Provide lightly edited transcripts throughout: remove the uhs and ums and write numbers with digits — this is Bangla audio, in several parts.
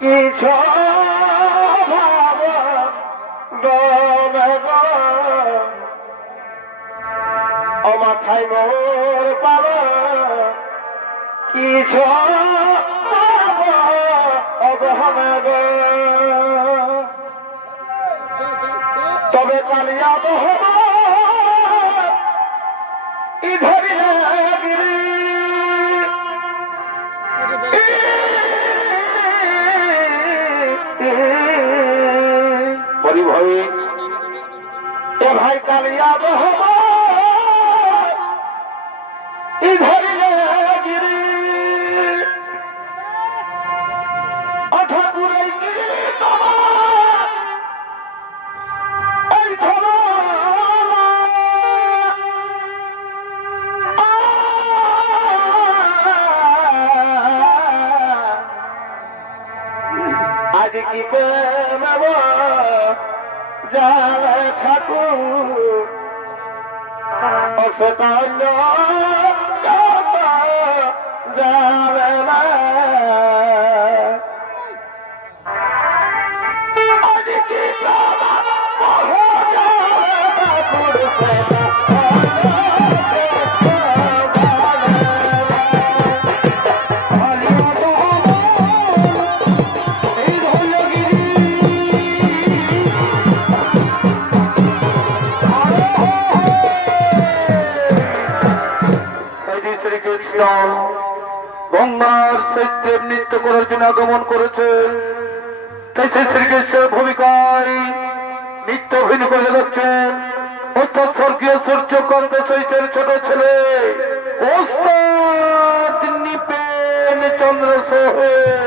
কিছু ভাব অমাথায় মোর পাব কিছু অবহনে তবে কালিয়া বহব ইধরিয়া গিরি বলি ভাই এ ভাই কালিয়া বহব ইধরিয়া গিরি অঠাকুরে গিরি এই ধরা আজ কি পেব জালে ঠাকুর অসতান্য যাবে না আজ কি পেব ঠাকুর সেটা গঙ্গার চৈত্যের নৃত্য করার জন্য আগমন করেছে। তাই সেই শ্রীকৃষ্ণের ভূমিকায় নৃত্য অভিনয় করে যাচ্ছেন অর্থাৎ স্বর্গীয় সূর্যকান্ত চৈতের ছোট ছেলে ওস্তাদ নিপেন চন্দ্র সোহেল।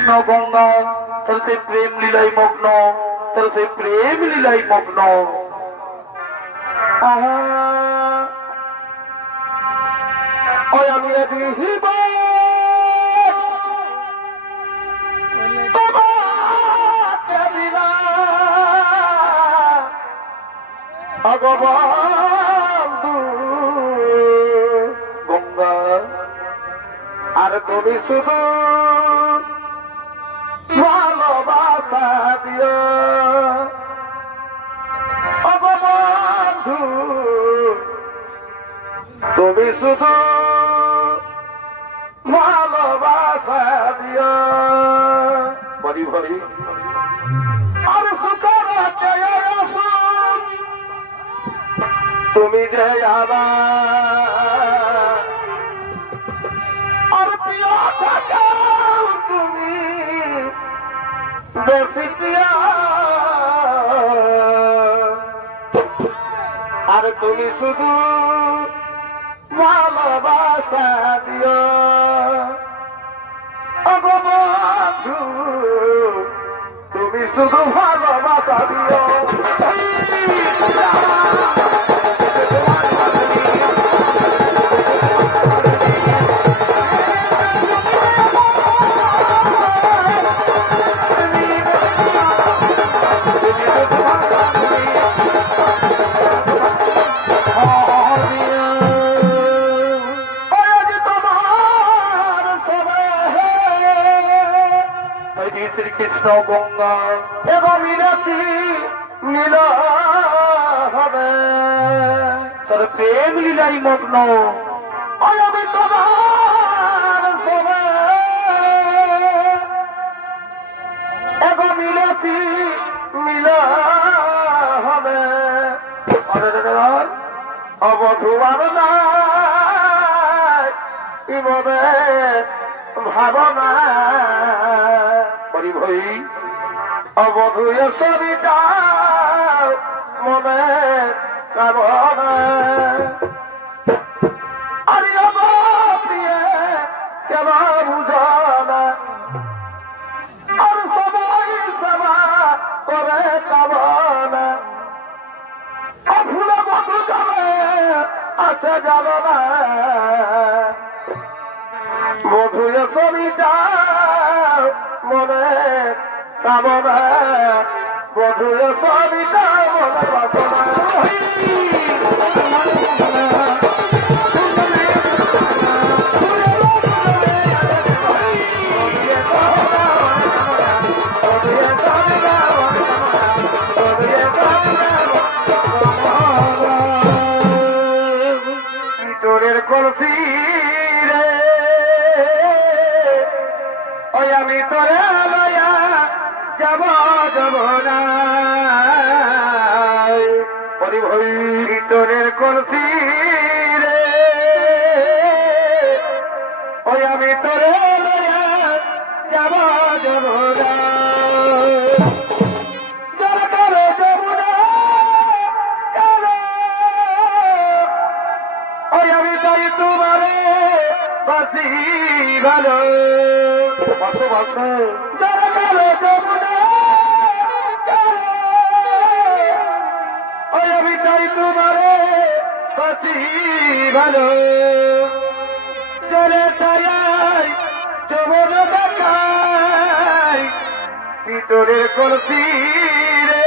শ্রীকৃষ্ণ গঙ্গা তার সেই প্রেম লীলাই মগ্ন, তার সেই প্রেম লীলাই মগ্ন। আমি বিহিব ভগবন্ধু গঙ্গা, আর তুমি শুধু ভালোবাসা দিও ভগবন্ধু, তুমি শুধু ভালোবাসা দিও। বলি বলি আর সুখের তুমি যে আর প্রিয় থাকো তুমি বেশি প্রিয়, আর তুমি শুধু ভালোবাসা দিও বন্ধু, তুমি শুধু ভালোবাসা দিও। শ্রীকৃষ্ণ গঙ্গা এবং মিলাছি মিল হবে তার প্রেম লীলাই মগ্ন। আমি তোমার সবে এবং মিলাছি মিল হবে অবধুয়ার নাই ইমনে ভাবনা ভই অবধুয় সরিতা মনে কামনা। আরে প্রিয় কেন বুঝনা, আর সবাই সেবা করে কামনা। ফুলে বধু যাবে আছে জানো না, বধুয় সরিতা মনে কামনা, বধুয় সবিতা মনে বাসনা। ভিতরের কলসি রে ওই আমি তোরে লয়া যাব যাব না, ভিতরের কলসি রে ওই আমি তোরে লয়া যাব যাব না। আমি তাই তোমারে বাসি ভালো বাসো বাসো যারা কালো যমুনা, আমি তাই তোমারে বাসি ভালো চলে ছায় যমুনা দেখায় ভিতরের কলসি রে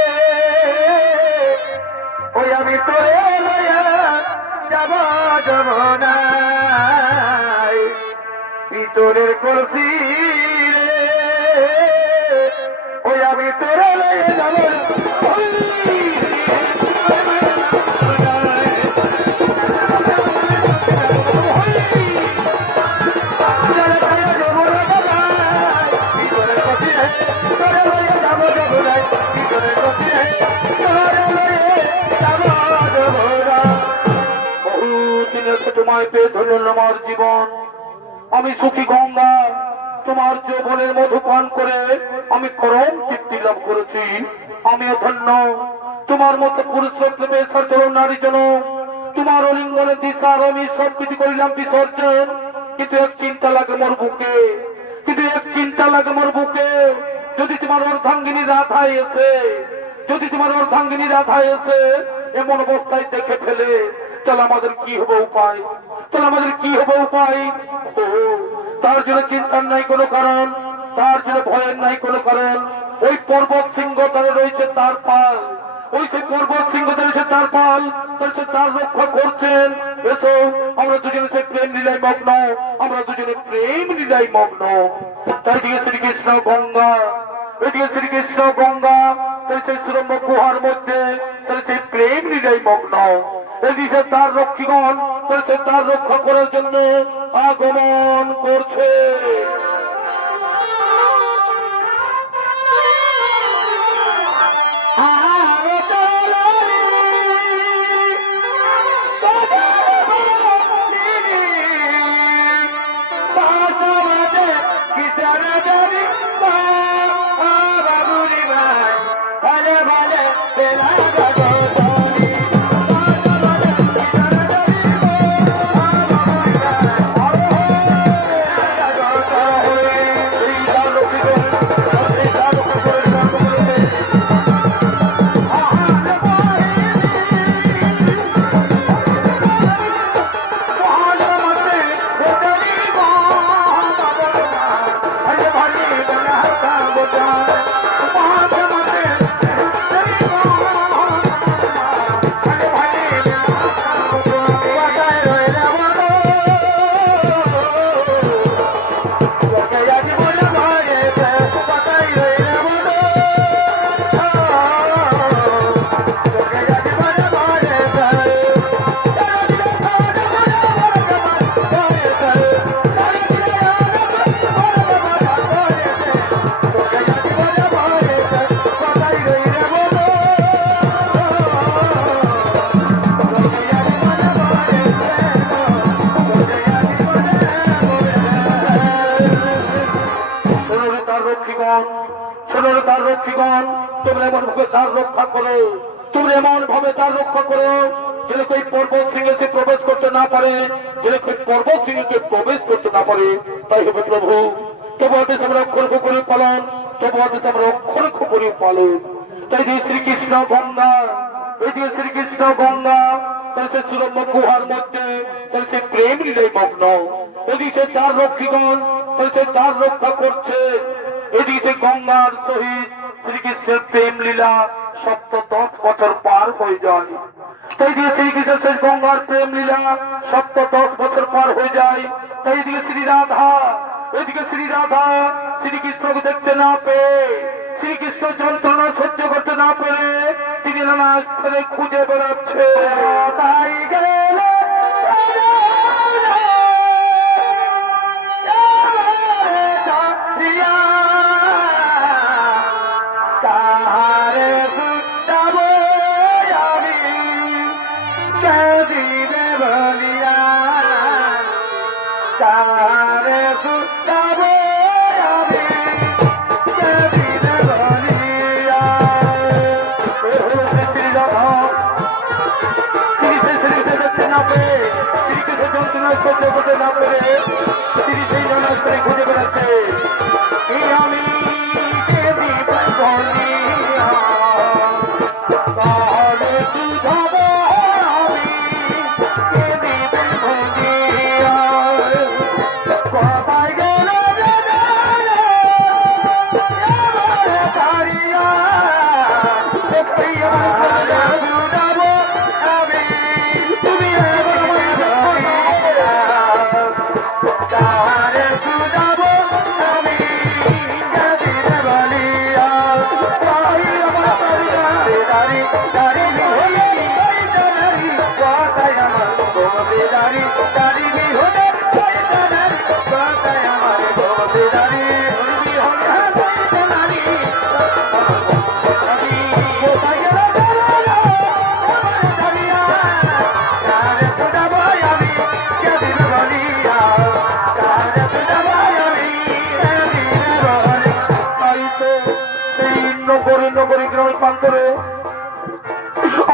ওই আমি তোরে লয়া যাব যাব না, ভিতরের কলসি রে ওই আমি তোরে লয়ে যাব। তোমায় পেয়ে ধরল আমার জীবন, আমি সুখী গঙ্গা তোমার যৌবনের মধু পান করে আমি পরম তৃপ্তি লাভ করেছি। আমি ধন্য তোমার মতো পুরুষত্ব পেশার চলো নারী জন, তোমার অলিঙ্গনের দিশার আমি সবকিছু করিলাম বিসর্জন, কিন্তু এক চিন্তা লাগে মোর বুকে, কিন্তু এক চিন্তা লাগে মোর বুকে, যদি তোমার অর্ধাঙ্গিনী রাধা এসে, যদি তোমার অর্ধাঙ্গিনী রাধা এসে এমন অবস্থায় দেখে ফেলে, তাহলে আমাদের কি হবে উপায়, তাহলে আমাদের কি হবে উপায়? ও তার জন্য চিন্তার নাই কোনো কারণ, তার জন্য ভয়ের নাই কোনো কারণ। ওই পর্বত সিংহ তারা রয়েছে তার পাল, ওই সেই পর্বত সিংহ রয়েছে তার পাল, তার রক্ষা করছেন। এসো আমরা দুজনে সেই প্রেম লীলায় মগ্ন, আমরা দুজনে প্রেম লীলায় মগ্ন। তাই দিকে শ্রীকৃষ্ণ গঙ্গা, এদিকে শ্রীকৃষ্ণ গঙ্গা, তাই সেই সুরম্ভ গুহার মধ্যে তাই সেই প্রেম লীলায় মগ্ন। এদিকে তার রক্ষীগণ তাই সে তার রক্ষা করার জন্য আগমন করছে। তার রক্ষীগণ, তোমরা এমন ভাবে তার রক্ষা করো, তোমরা এমন ভাবে তার রক্ষা করো যেন কেউ পর্বত সিংহে সে প্রবেশ করতে না পারে, যেন কেউ পর্বত সিংহকে প্রবেশ করতে না পারে। তাই হবে প্রভু, তবু আদেশ আমরা অক্ষর করে পালন, তবু আদেশ আমরা অক্ষর করে পালন। তাই যে শ্রীকৃষ্ণ গঙ্গা, এই যে শ্রীকৃষ্ণ গঙ্গা, তাই সে সুরম্ভ গুহার মধ্যে তাই সে প্রেম লীলায় মগ্ন। এদিকে তার রক্ষীগণ তাই সে তার রক্ষা করছে। এদিকে গঙ্গার সহিত শ্রীকৃষ্ণের প্রেম লীলা ৭১০ বছর পার হয়ে যায়। তাই দিয়ে শ্রীকৃষ্ণের শেষ গঙ্গার প্রেম লীলা ৭১০ বছর পার হয়ে যায়। তাই দিকে শ্রী রাধা, এদিকে শ্রী রাধা শ্রীকৃষ্ণকে দেখতে না পেয়ে, শ্রীকৃষ্ণ যন্ত্রণা সহ্য করতে না পেরে তিনি নানা স্থানে খুঁজে বেড়াচ্ছে। তাই গেলে খুঁজে বেড়াচ্ছে। আমি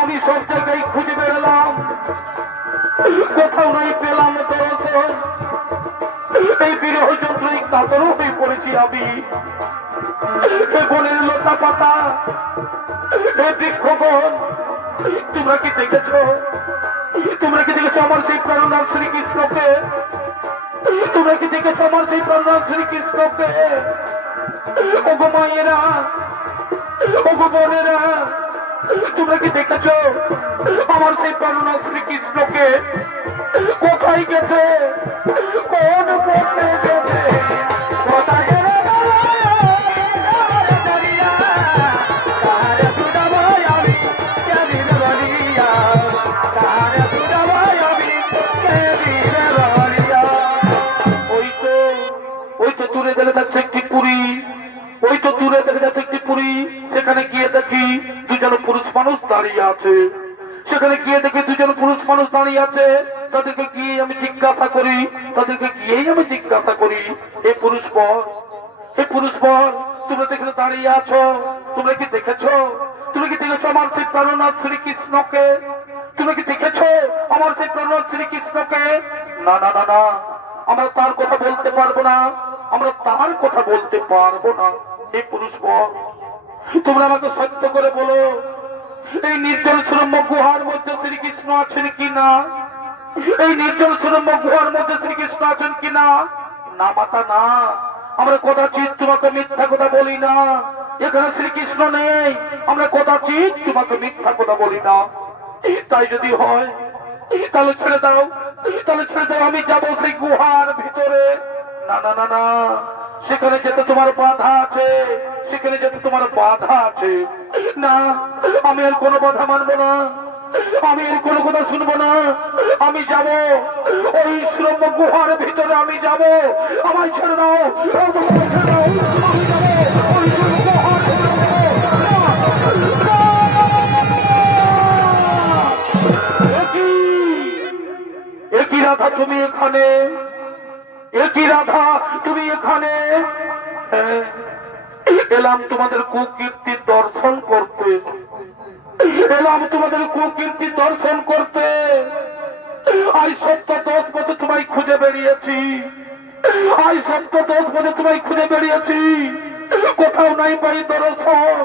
আমি সব জায়গায় খুঁজে বেড়ালাম, কোথাও নাই পেলাম দর্শন। এই বিরহ যন্ত্রই কাতর হয়ে পড়েছে। দেখেছি আমি। এ বনের লতা পাতা, এ বৃক্ষগণ, তোমরা কি দেখেছ? তোমরা কি দেখেছো আমার সেই প্রাণনাথ শ্রীকৃষ্ণকে? তোমরা কি দেখেছো আমার সেই প্রাণনাথ শ্রীকৃষ্ণকে? ওগো মায়েরা, ওগো বোনেরা, তোমরা কি দেখেছো আমার সেই প্রাণনাথ শ্রীকৃষ্ণকে? কোথায় গেছে? কোন পথে গেছে? কোথায় গেছে? সেখানে গিয়ে দেখি দুজন পুরুষ মানুষ দাঁড়িয়ে আছে। সেখানে গিয়ে দেখি দুজন পুরুষ মানুষ দাঁড়িয়ে আছে। তাদেরকে গিয়ে আমি জিজ্ঞাসা করি, এ পুরুষ বর, হে পুরুষ বর, তোমরা দেখলে দাঁড়িয়ে আছো, তোমরা কি দেখেছো? তুমি কি দেখেছো আমার সেই প্রাণনাথ শ্রীকৃষ্ণকে? তুমি কি দেখেছো আমার সেই প্রাণনাথ শ্রীকৃষ্ণকে? না না না না, আমরা তার কথা বলতে পারবো না, আমরা তার কথা বলতে পারবো না। এই পুরুষ বর, তোমরা আমাকে সত্য করে বলো, এই নির্জন সুরম্য গুহার মধ্যে শ্রীকৃষ্ণ আছেন কিনা? এই নির্জন সুরম্য গুহার মধ্যে শ্রীকৃষ্ণ আছেন কিনা? না মাতা না, আমরা কদাচিৎ তোমাকে মিথ্যা কথা বলি না। এখানে শ্রীকৃষ্ণ নেই, আমরা কদাচিৎ তোমাকে মিথ্যা কথা বলি না। তাই যদি হয় তাহলে ছেড়ে দাও, আমি যাবো সেই গুহার ভিতরে। না না না না, সেখানে যেতে তোমার বাধা আছে, না, আমি আর কোনো বাধা মানবো না, আমি এর কোনো কথা শুনবো না। আমি যাব ওই সুরম্য গুহার ভিতরে, আমি যাব। আমায় ছেড়ে দাও, আমি যাব ওই সুরম্য গুহার ভিতরে। একই রাধা তুমি এখানে? একই রাধা তুমি এখানে? এলাম তোমাদের কুকীর্তি দর্শন করতে, আজ সপ্তাহ 10 বছর তোমায় খুঁজে বেরিয়েছি, কোথাও নাই পাই দর্শন।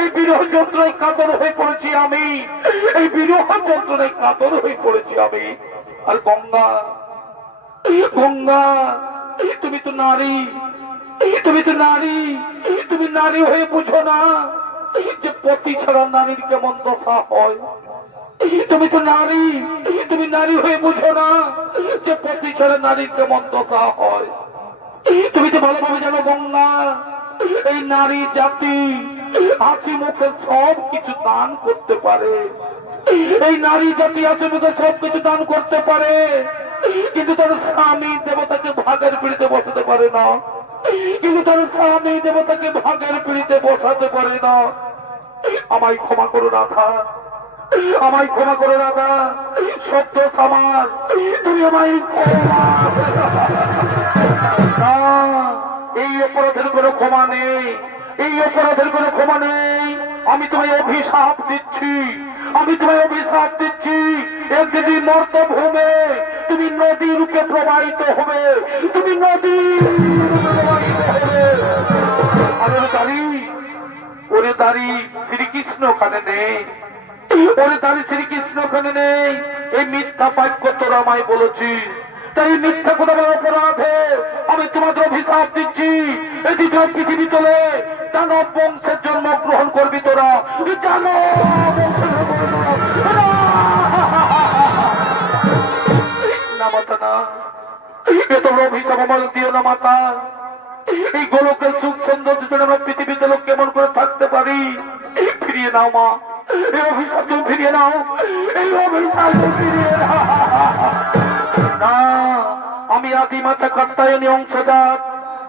এই বিরহ যন্ত্রণায় কাতর হয়ে পড়েছি আমি, আর গঙ্গা, তুমি তো নারী, তুমি নারী হয়ে বুঝো না যে পতি ছাড়া নারীর কেমন দশা হয়। তুমি নারী হয়ে বুঝো না যে পতি ছাড়া নারীর কেমন দশা হয়। তুমি তো ভালোভাবে জানো গঙ্গা, এই নারী জাতি হাসি মুখে সব কিছু দান করতে পারে, কিন্তু তার স্বামী দেবতাকে ভাগের পিড়িতে বসাতে পারে না, আমায় ক্ষমা করো রাধা, সত্য সমাজ, তুমি আমায় এই অপরাধের কোনো ক্ষমা নেই, আমি তোমায় অভিশাপ দিচ্ছি, একদিন মর্তভূমে তুমি নদী রূপে প্রবাহিত হবে, ওরে দাঁড়ি শ্রীকৃষ্ণ ওখানে নেই, এই মিথ্যা বাক্য তোরা আমায় বলেছিস, তাই মিথ্যা কথা বলার অপরাধে আমি তোমাদের অভিশাপ দিচ্ছি। এই দ্বিতীয় পৃথিবী তোলে দানব বংশের জন্মগ্রহণ করবি তোরা, না মাতা না, এ তোমরা অভিশাপ আমার দিও না মাতা। এই গোলকের সুখ সৌন্দর্য জন্য আমরা পৃথিবীতে লোক কেমন করে থাকতে পারি? ফিরিয়ে নাও মা, এই অভিশাপ তুমি ফিরিয়ে নাও, না, আমি আদিমাতা কাত্যায়নী অংশজাত,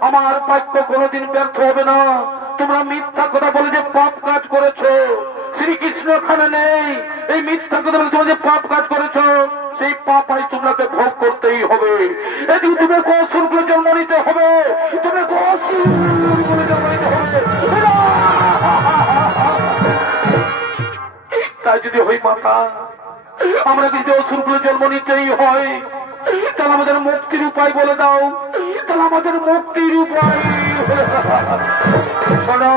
আমার বাক্য কোনোদিন ব্যর্থ হবে না। তোমরা মিথ্যা কথা বলে যে পাপ কাজ করেছো, শ্রীকৃষ্ণ এখানে নেই, এই মিথ্যা কথা বলে তোমরা যে পাপ কাজ করেছো, সেই পাপ আজ তোমাকে ভোগ করতেই হবে। এদিন তোমাকে অসুর করে জন্ম নিতে হবে, তাই যদি হই মাতা, আমরা যদি অসুর করে জন্ম নিতেই হয়, তাহলে আমাদের মুক্তির উপায় বলে দাও, শোনো,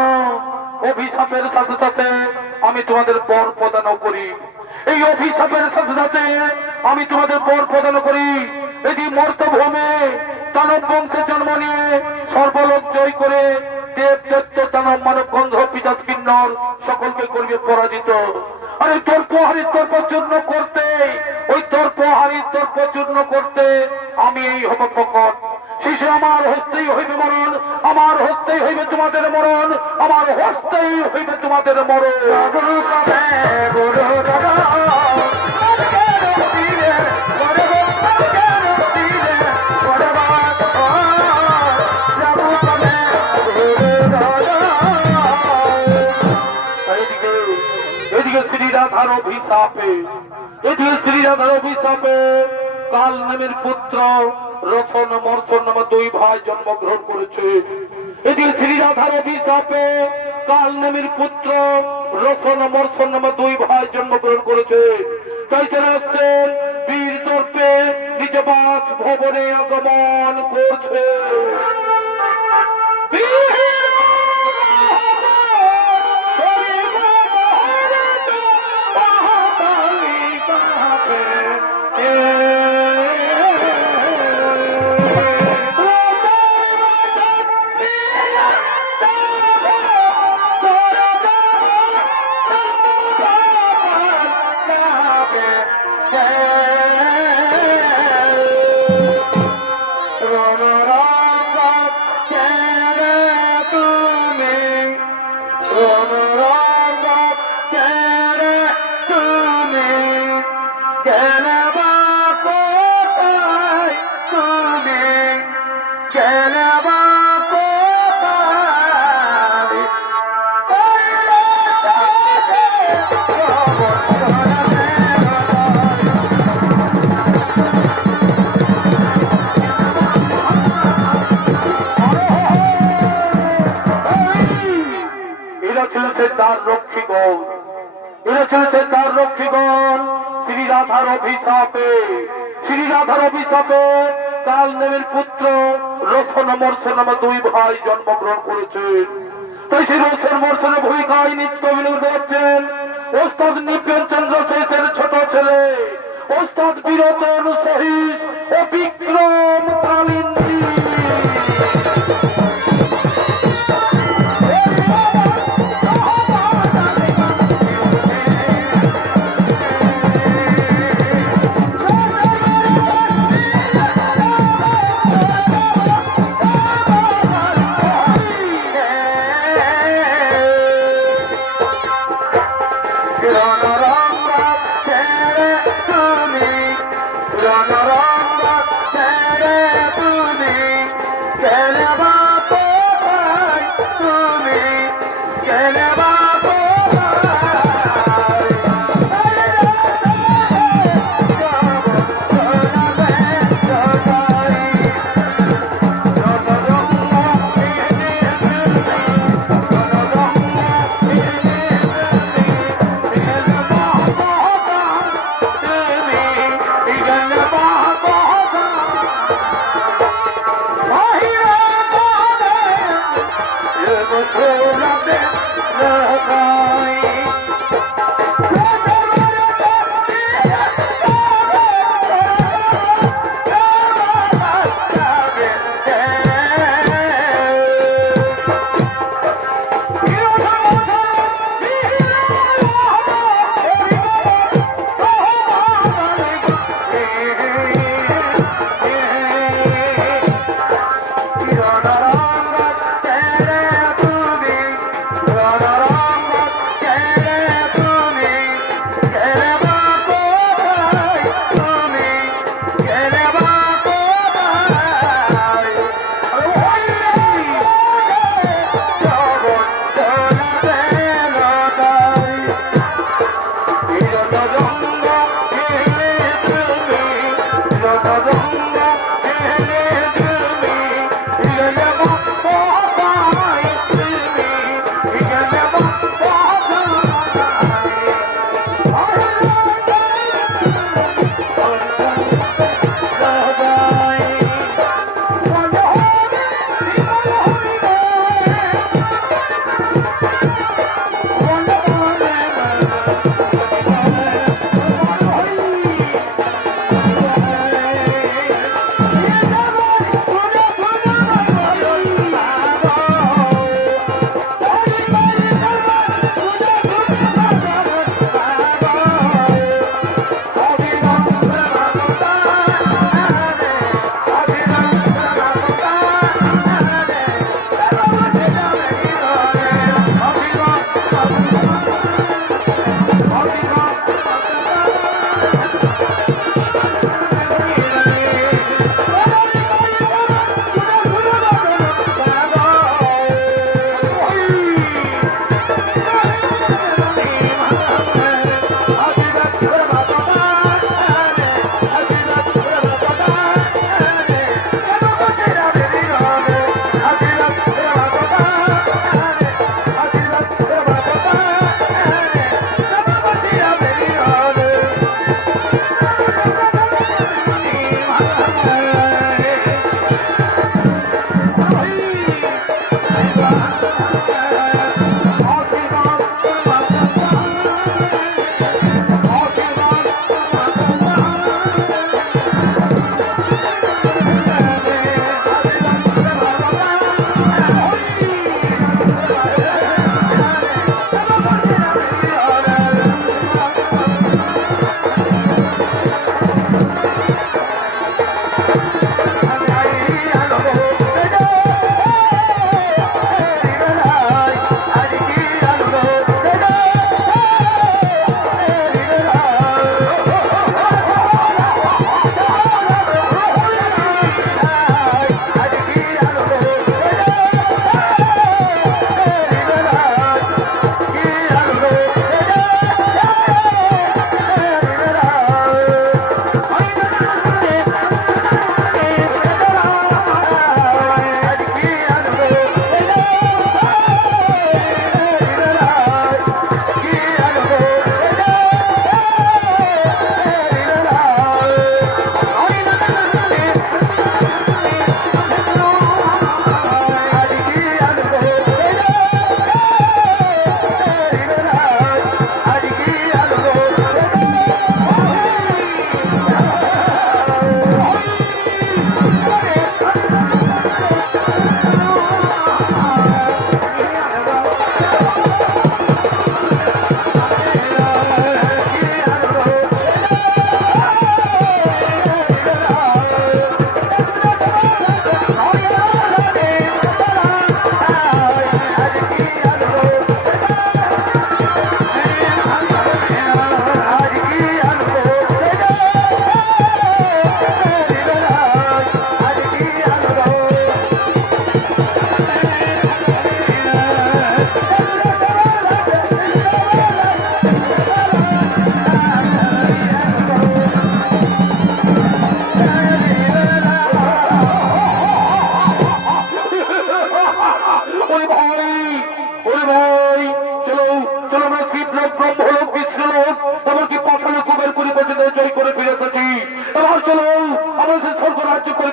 অভিশাপের সাথে সাথে আমি তোমাদের বর প্রদান করি। এই অভিশাপের সাথে সাথে আমি তোমাদের বর প্রদান করি। এটি মর্তভূমে দানব বংশে জন্ম নিয়ে সর্বলোক জয় করে দেব দত্ত দানব মানব গন্ধ পিতাস কিন্নর সকলকে করবে পরাজিত। আর এই তর্পহারির তর্পচূর্ণ করতে, ওই তর্পহারির তর্পচূর্ণ করতে আমি এই হব প্রকট। শিশু আমার হস্তেই হইবে মরণ, আমার হস্তেই হইবে তোমাদের মরণ, আমার হস্তেই হইবে তোমাদের মরণ। এদিকে শ্রীরাধার অভিশাপে, এদিকে শ্রীরাধার অভিশাপে কাল নামের পুত্র রসন মর্ষণ নামে দুই ভাই জন্মগ্রহণ করেছে। এদিকে শ্রীরাধার অভিশাপে কাল নামের পুত্র রসন মর্ষণ নামে দুই ভাই জন্মগ্রহণ করেছে। তাই যারা আসছেন বীর তর্পে নিজ বাস ভবনে আগমন করছে। তার রক্ষীগণ, এরা চলেছে তার রক্ষীগণ। শ্রীরাধার অভিশাপে, শ্রীরাধার অভিশাপে কাল নামের পুত্র রসন মর্ষণ নামে দুই ভাই জন্মগ্রহণ করেছেন। তাই সেই রসন মর্ষণের ভূমিকায় নিত্য বিনোদ হচ্ছেন ওস্তাদ নিপেন চন্দ্র শেষের ছোট ছেলে ওস্তাদ বিরোচন শহীদ ও বিক্রম কালিন্দী।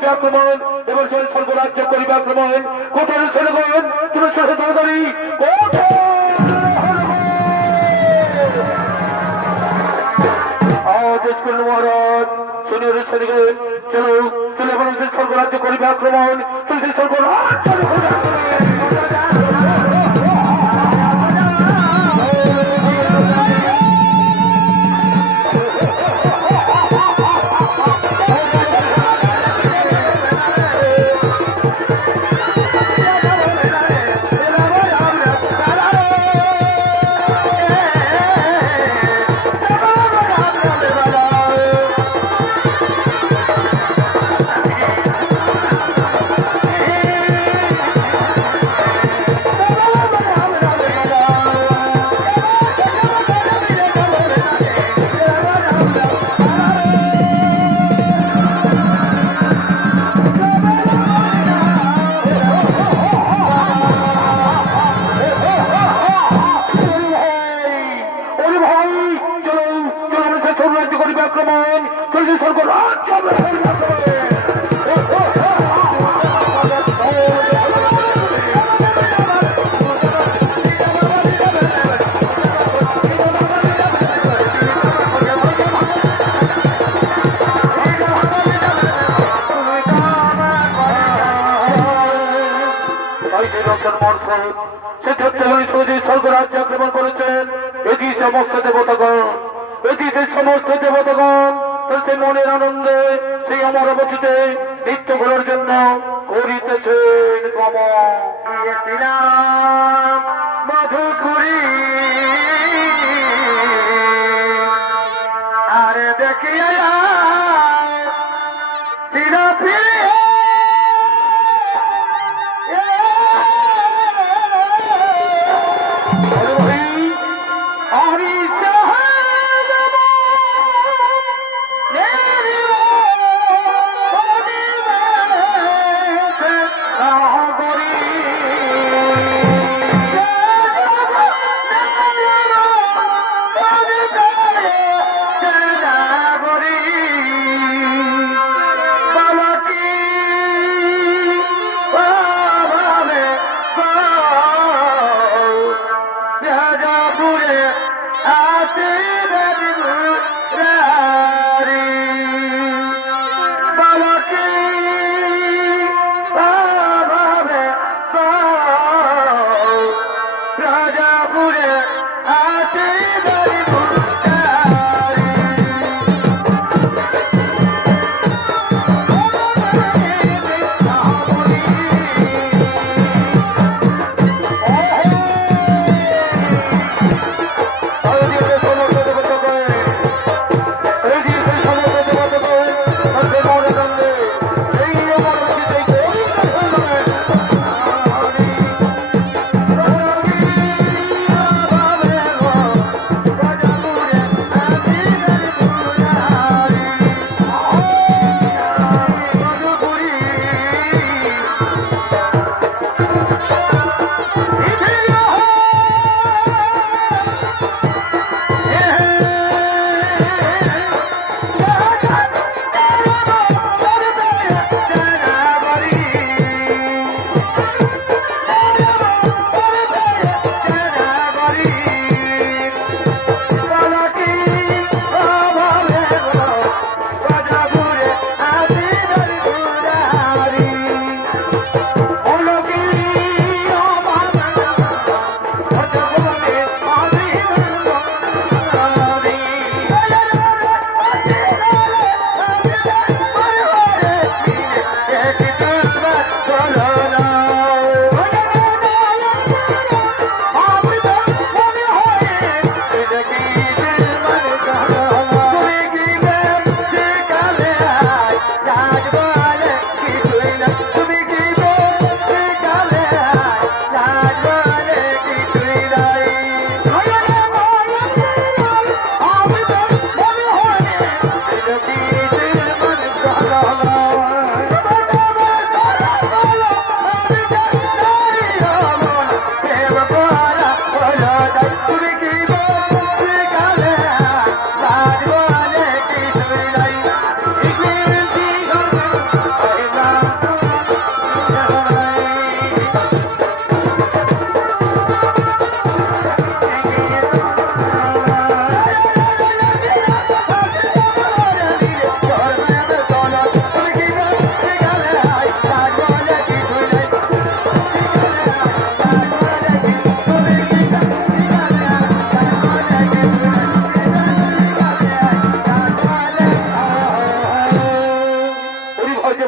করিবে আক্রমণ, এবার সেই স্বর্গরাজ্য করিবে আক্রমণ। কোথায় ছেলেগণ, তুমি ছোট তাড়াতাড়ি আদেশ করল মহারাজ। শুনিয়ে ছেলেগণ, চলো চলে এখন সেই স্বর্গরাজ্য করিবে আক্রমণ, তুমি সেই স্বর্গরাজ্য করিবে আক্রমণ। স্বর্গরাজ্য আক্রমণ করেছেন এটি সমস্ত দেবতাগণ, এটি সেই সমস্ত দেবতাগণ সেই মনের আনন্দে সেই অমরাবতীতে নৃত্য করার জন্য করিতেছেন গমন। মধুপুরী আরে দেখিয়া সিনা ফিরে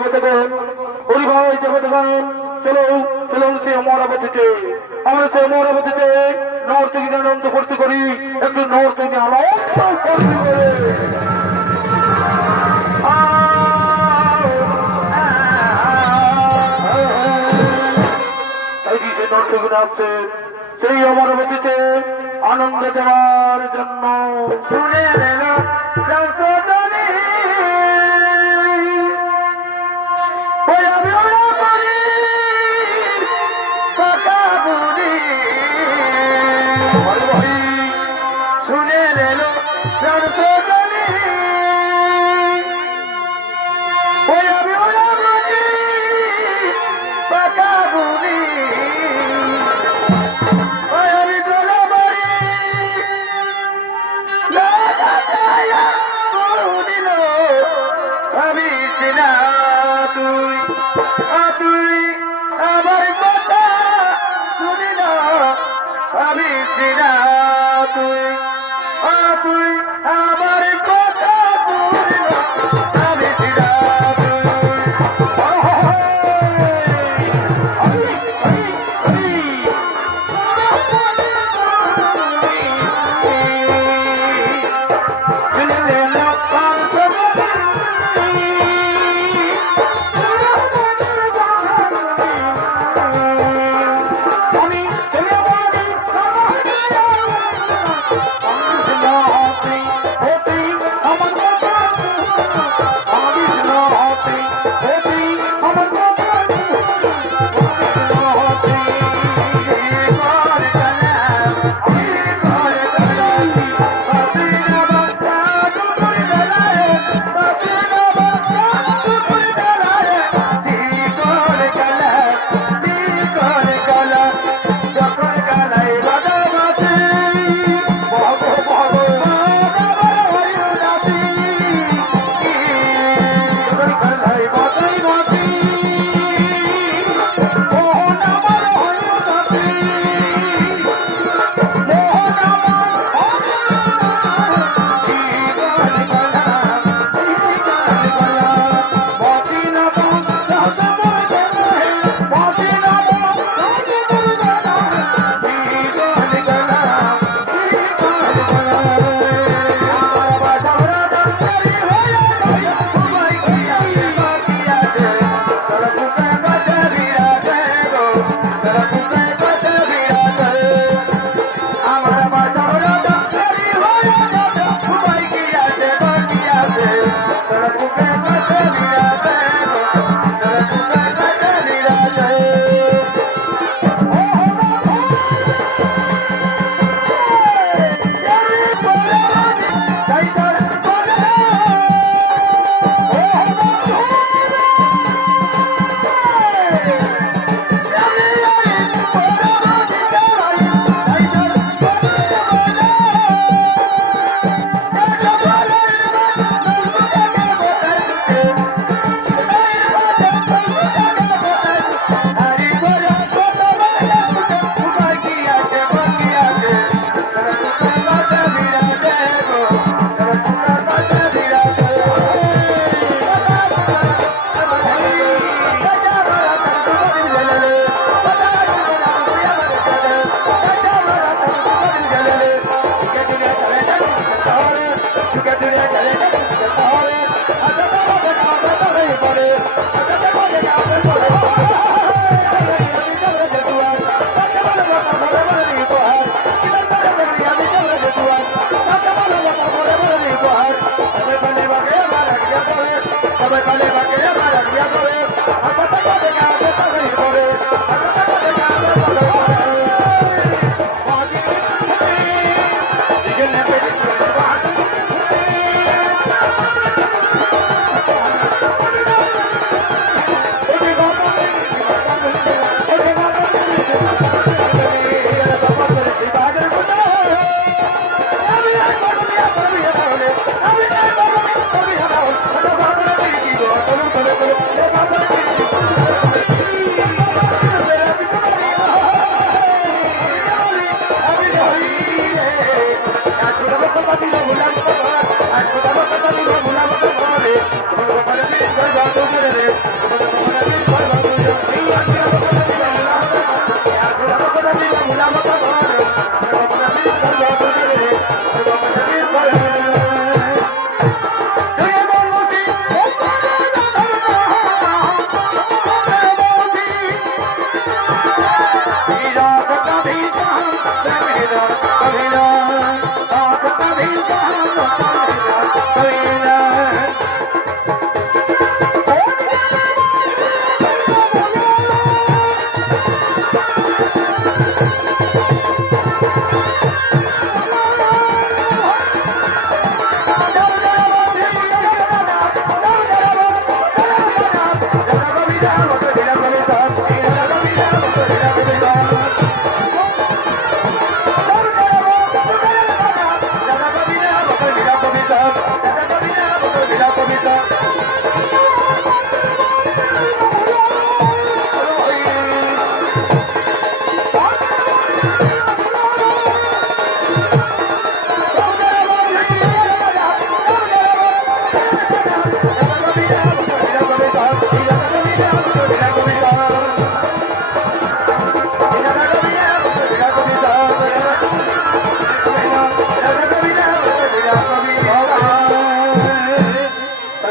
দেখে দেবেন হরি ভাই দেখে দেবেন চলো চলুন সে অমরাবতীতে আমরা সে অমরাবতীতে নর্তকী আনন্দ করতে করি একটু নর্তকী আনন্দ করতে করে তাই কি সে নর্তকী নামছে সেই অমরাবতীতে আনন্দ দেওয়ার জন্য শুনে এল সংশোধনী শুনে এল সংশোধনী পাকা বুড়ি তুই আমার কথা শুনি না আমি সিনা তুই আমার কথা শুনি না আমি সিনা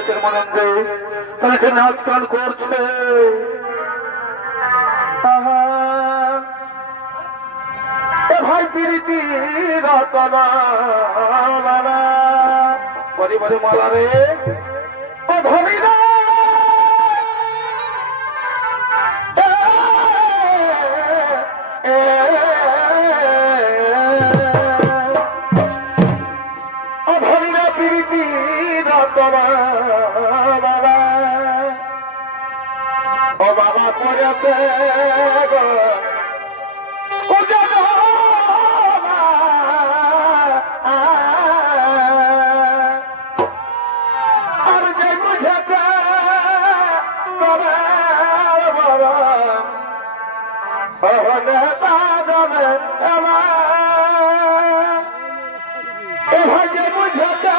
নাচের মনন্দে তাহলে সে নাচ গান করছে। ভাই প্রীতি রতনা বলে বলে মালা রে ও ধরি না ও বাবা করেছে আর যে বুঝেছে এ ভাই যে বুঝেছে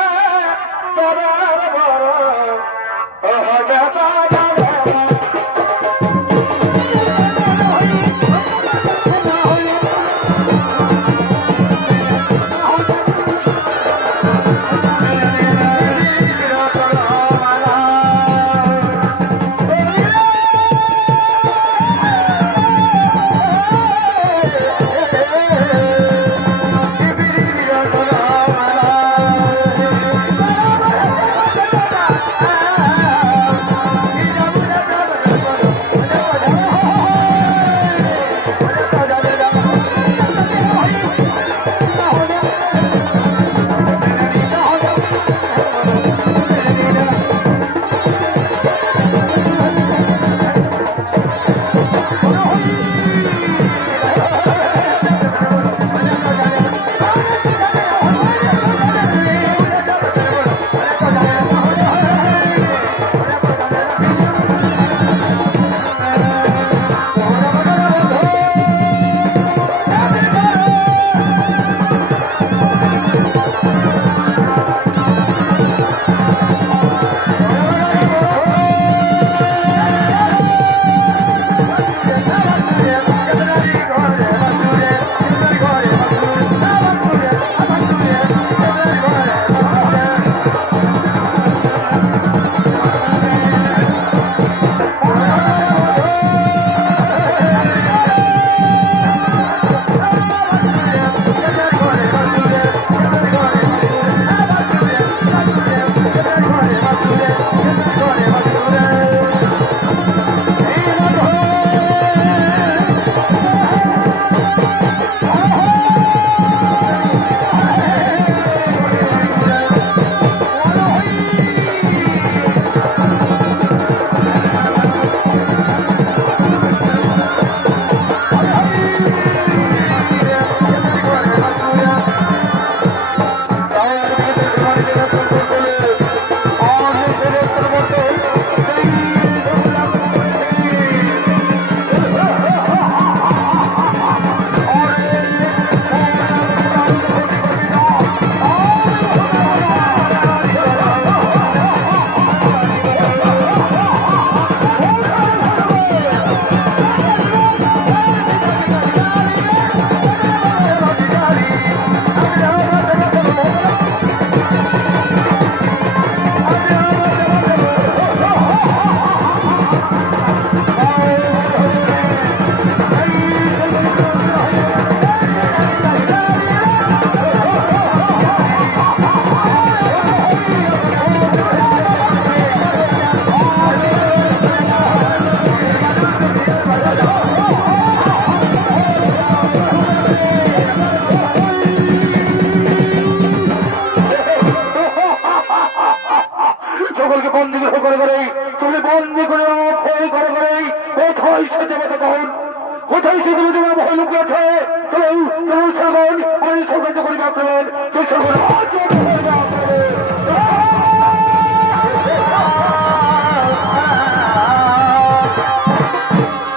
কোথায় সে তুমি তোমার ভয় লুকিয়ে আছে? চলুন সরগণ, আমি সরকার্য করি আপনার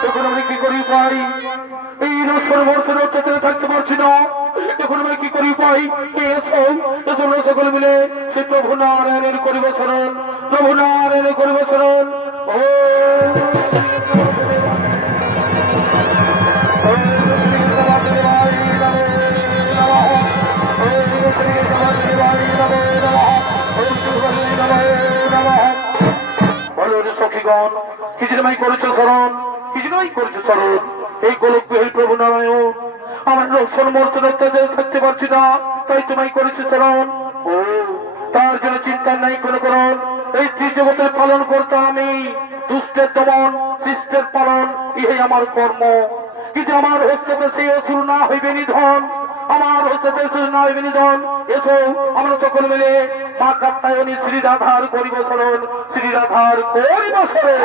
এখন আমি কি করি পাই? এই সর্বর্ষের অত্যাচারে থাকতে পারছি না। এখন আমি কি করি পাই? এজন্য সকল মিলে সে প্রভু নারায়ণের করিব শরণ, প্রভু নারায়ণের করিব শরণ। ও Namaha জীবন কি জন্যই করেছ স্মরণ, কি জন্যই করেছ স্মরণ। এই গোলক বিহারী প্রভু নারায়ণ আমার রক্ষণ মর্যাদা থাকতে পারছি না, তাই তোমায় করেছে স্মরণ। ও তার জন্য চিন্তা নাই কোনো কারণ। এই ত্রিজগতের পালন করতে আমি, দুষ্টের দমন শিষ্টের পালন ইহে আমার কর্ম। কিন্তু আমার হস্ততে সেই অসুর না হইবে নিধন, আমার হস্ততে অসুর না হইবে নিধন। এসো আমরা সকল মিলে মা কাত্যায়নী শ্রী রাধার করিব স্মরণ, শ্রী রাধার করিব স্মরণ।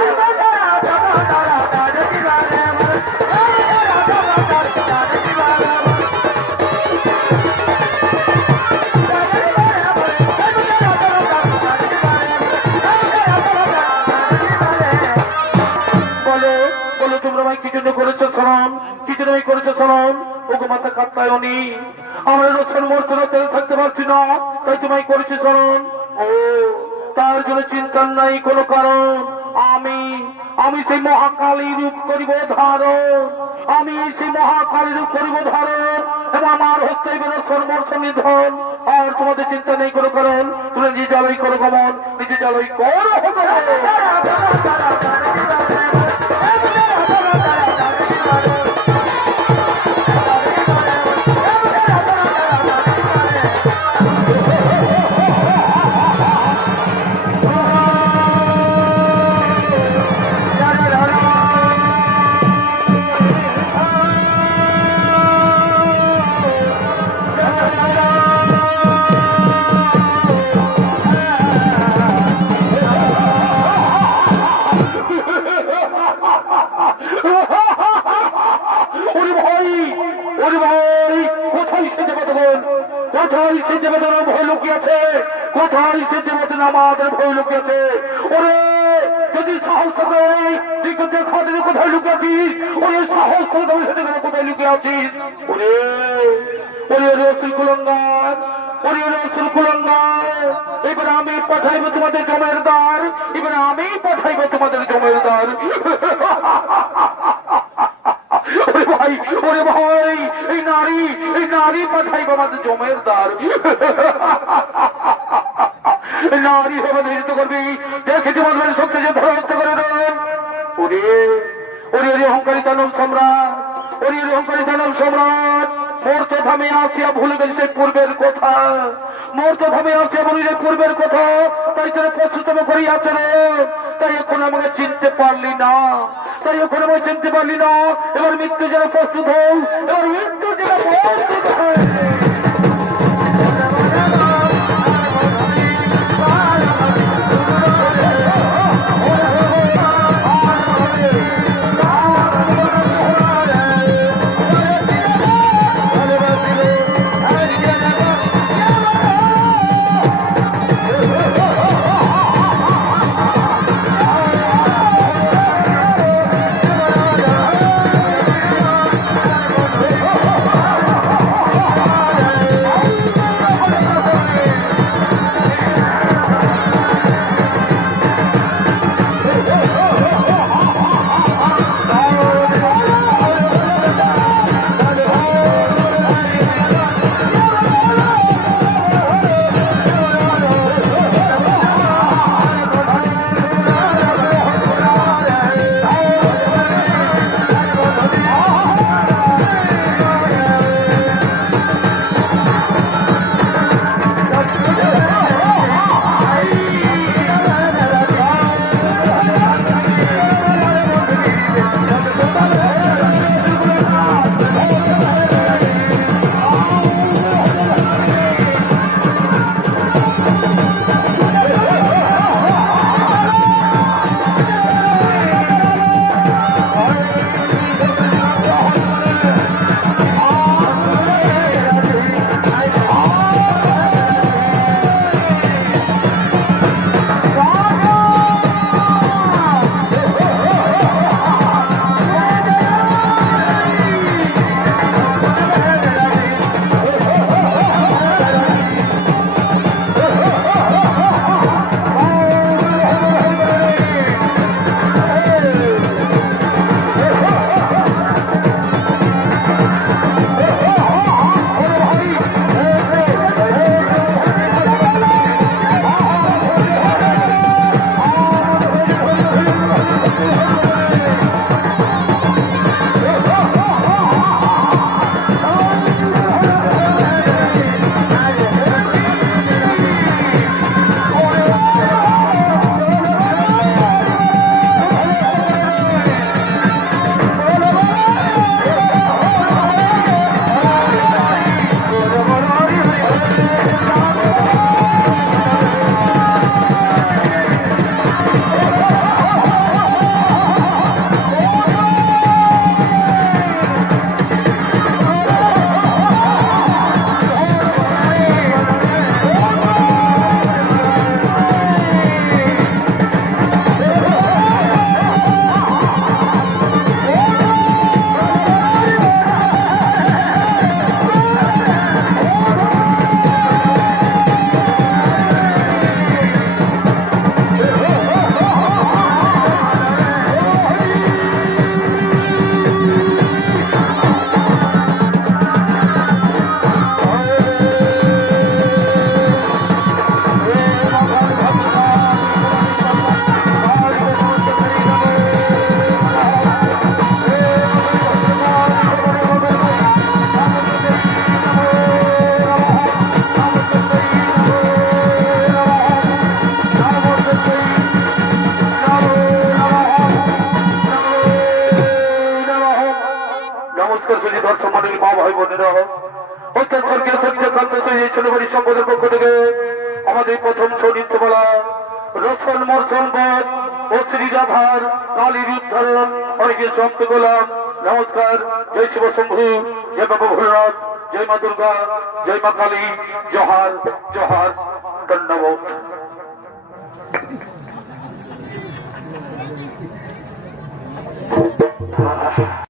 কি জন্য করেছো স্মরণ, কি জন্য করেছো স্মরণ। ওগো মাতা কাত্যায়নী আমরা রক্ষণ মর্যাদা থাকতে পারছি না, তাই তোমায় করেছি স্মরণ। ও তার জন্য চিন্তার নাই কোনো কারণ। আমি আমি সেই মহাকালী রূপ করিব ধারণ, আমি সেই মহাকালী রূপ করিব ধারণ এবং আমার হস্তে সর্বস্ব নিধন। আর তোমাদের চিন্তা নেই কোনো কারণ। তুমি নিজে জ্বালাই করো গমন, নিজে জ্বালাই করো কোথায় সে দেবতার ভয় লুকিয়েছে, কোথায় সে দেবতা আমাদের ভয় লুকিয়েছে। ওরে যদি সাহস থাকে তুই কোথায় লুকিয়েছিস, ওরে সাহস করে তুমি সেটা কোথায় লুকিয়ে আছিস। ওরে ওরে ওরে অসুর কুলঙ্গার, ওরে ওরে অসুর কুলঙ্গার, এবার আমি পাঠাইব তোমাদের জমের দ্বার, এবার আমি পাঠাইব তোমাদের জমের দ্বার। ওরে ভাই এই নারী পাঠাইব আমাদের জমের দ্বার। নারী হবে নিহিত করবি, দেখে তোমাদের শক্তি যে ধ্বংস করে দেন। ওরে ওরে ওরে অহংকারী দানব সম্রাট, ওরে ওরে অহংকারী দানব সম্রাট, মোর তো ধামে আসিয়া ভুলে গেছে পূর্বের কথা, মোর তো ধামে আসিয়া বলিলে পূর্বের কথা, তাই তোরা প্রস্তুতম করিয়াছে রে। তাই এখন আমাকে চিনতে পারলি না, তাই এখন আমাকে চিনতে পারলি না। এবার মৃত্যু যেন প্রস্তুত হও, এবার মৃত্যু যেন প্রস্তুত হয়। স্বর্গীয় সূর্যকান্ত এই ছোটবাড়ি সম্পদের পক্ষ থেকে আমাদের প্রথম সৌনিত্যমালা রসন মর্ষণ বধ ও শ্রীরাধার কালীর উদ্ধারণ অনেকে সমাপ্ত করলাম। নমস্কার। জয় শিব শম্ভু, জয় বাবা ভোলেনাথ, জয় মা দুর্গা, জয় মা কালী, জোহার জোহার, ধন্যবাদ।